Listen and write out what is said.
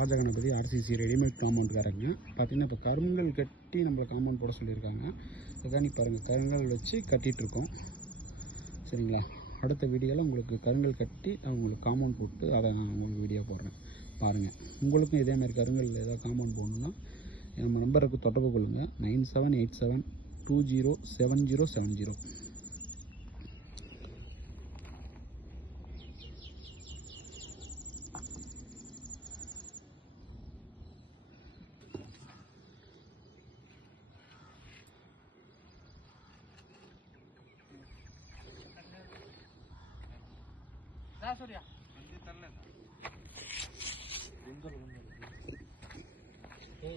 Rajaganapathi RCC readymade காம்பவுண்ட்காரங்க. பார்த்தீங்கன்னா இப்போ கருங்கல் கட்டி நம்மளை காம்பவுண்ட் போட சொல்லியிருக்காங்க. அதுக்காண்டி பாருங்கள் கருங்கல் வச்சு கட்டிகிட்ருக்கோம். சரிங்களா, அடுத்த வீடியோவில் உங்களுக்கு கருங்கல் கட்டி நான் உங்களுக்கு காம்பவுண்ட் போட்டு அதை நான் உங்களுக்கு வீடியோ போடுறேன் பாருங்கள். உங்களுக்கும் இதேமாதிரி கருங்கல் ஏதாவது காம்பவுண்ட் போடணுன்னா நம்ம நம்பருக்கு தொடர்பு கொள்ளுங்கள். 9787207070. ಸೂರ್ಯ ಏ ಈ